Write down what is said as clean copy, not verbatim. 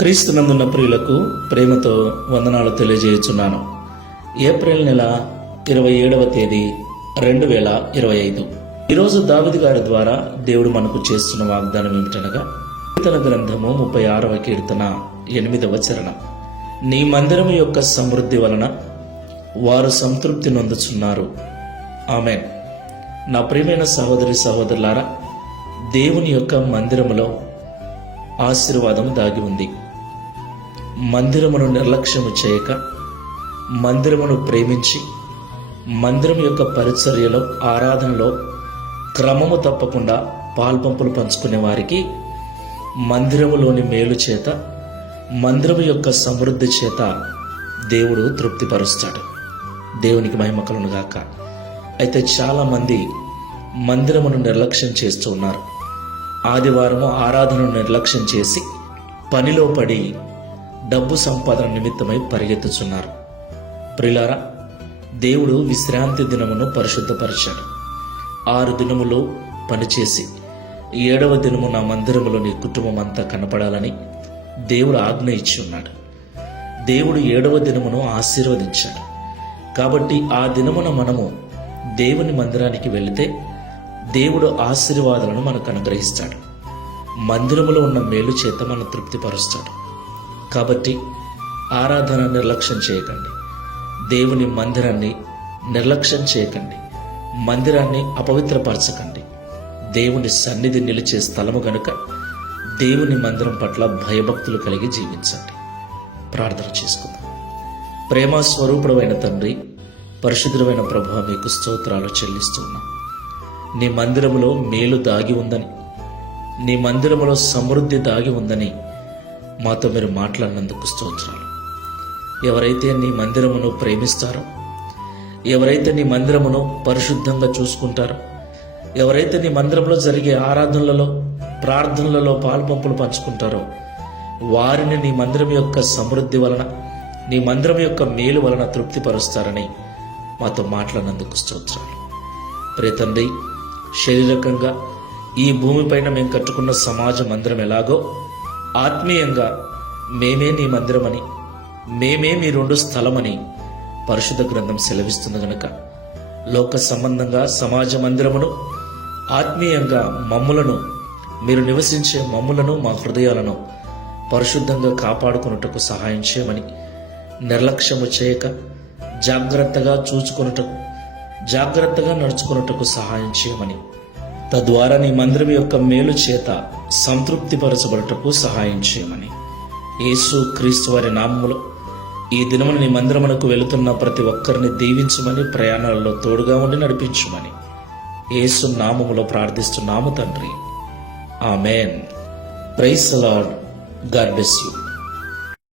క్రీస్తునందున్న ప్రియులకు ప్రేమతో వందనాలు తెలియజేయుచున్నాను. ఏప్రిల్ నెల 27వ తేదీ 2025. ఈరోజు దావీదు గారి ద్వారా దేవుడు మనకు చేస్తున్న వాగ్దానం ఏమిటనగా, కీర్తన గ్రంథము 36వ కీర్తన 8వ చరణం. నీ మందిరము యొక్క సమృద్ధి వలన వారు సంతృప్తి నొందుచున్నారు. ఆమేన్. నా ప్రియమైన సహోదరి సహోదరులారా, దేవుని యొక్క మందిరములో ఆశీర్వాదం దాగి ఉంది. మందిరమును నిర్లక్ష్యము చేయక, మందిరమును ప్రేమించి, మందిరం యొక్క పరిచర్యలో, ఆరాధనలో క్రమము తప్పకుండా పాల్పంపులు పంచుకునే వారికి మందిరములోని మేలు చేత, మందిరము యొక్క సమృద్ధి చేత దేవుడు తృప్తిపరుస్తాడు. దేవునికి మహిమ కలుగునుగాక. అయితే చాలామంది మందిరమును నిర్లక్ష్యం చేస్తూ ఉన్నారు. ఆదివారము ఆరాధనను నిర్లక్ష్యం చేసి పనిలో పడి డబ్బు సంపాదన నిమిత్తమై పరిగెత్తుచున్నారు. ప్రియులారా, దేవుడు విశ్రాంతి దినమును పరిశుద్ధపరిచాడు. 6 దినములు పనిచేసి 7వ దినము నా మందిరములో నీ కుటుంబం అంతా కనపడాలని దేవుడు ఆజ్ఞ ఇచ్చి ఉన్నాడు. దేవుడు 7వ దినమును ఆశీర్వదించాడు. కాబట్టి ఆ దినమున మనము దేవుని మందిరానికి వెళితే దేవుడు ఆశీర్వాదాలను మనకు అనుగ్రహిస్తాడు. మందిరములో ఉన్న మేలు చేత మనం తృప్తిపరుస్తాడు. కాబట్టి ఆరాధన నిర్లక్ష్యం చేయకండి. దేవుని మందిరాన్ని నిర్లక్ష్యం చేయకండి. మందిరాన్ని అపవిత్రపరచకండి. దేవుని సన్నిధి నిలిచే స్థలము గనుక దేవుని మందిరం పట్ల భయభక్తులు కలిగి జీవించండి. ప్రార్థన చేసుకుందాం. ప్రేమ స్వరూపుడమైన తండ్రి, పరిశుద్ధమైన ప్రభువా, మీకు స్తోత్రాలు చెల్లిస్తున్నాం. నీ మందిరములో మేలు దాగి ఉందని, నీ మందిరములో సమృద్ధి దాగి ఉందని మాతో మీరు మాట్లాడినందుకు స్తోత్రాలు. ఎవరైతే నీ మందిరమును ప్రేమిస్తారో, ఎవరైతే నీ మందిరమును పరిశుద్ధంగా చూసుకుంటారో, ఎవరైతే నీ మందిరంలో జరిగే ఆరాధనలలో, ప్రార్థనలలో పాల్పంపులు పంచుకుంటారో, వారిని నీ మందిరం యొక్క సమృద్ధి వలన, నీ మందిరం యొక్క మేలు వలన తృప్తిపరుస్తారని మాతో మాట్లాడినందుకు స్తోత్రాలు. ప్రియ తండ్రి, శారీరకంగా ఈ భూమిపైన మేము కట్టుకున్న సమాజ మందిరం ఎలాగో, ఆత్మీయంగా మేమే నీ మందిరమని, మేమే మీ 2 స్థలమని పరిశుద్ధ గ్రంథం సెలవిస్తుంది గనుక, లోక సంబంధంగా సమాజ మందిరమును, ఆత్మీయంగా మమ్ములను, మీరు నివసించే మమ్ములను, మా హృదయాలను పరిశుద్ధంగా కాపాడుకొనుటకు సహాయం చేయమని, నిర్లక్ష్యము చేయక జాగ్రత్తగా చూచుకొనుటకు, జాగ్రత్తగా నడుచుకొనుటకు సహాయం చేయమని, తద్వారా నీ మందిరం యొక్క మేలు చేత సంతృప్తిపరచబడుటకు సహాయం చేయమని, యేసు క్రీస్తు వారి నామములో ఈ దినమున నీ మందిరమునకు వెళుతున్న ప్రతి ఒక్కరిని దీవించమని, ప్రయాణాలలో తోడుగా ఉండి నడిపించమని యేసు నామములో ప్రార్థిస్తున్నాము తండ్రి. Amen. Praise the Lord. God bless you.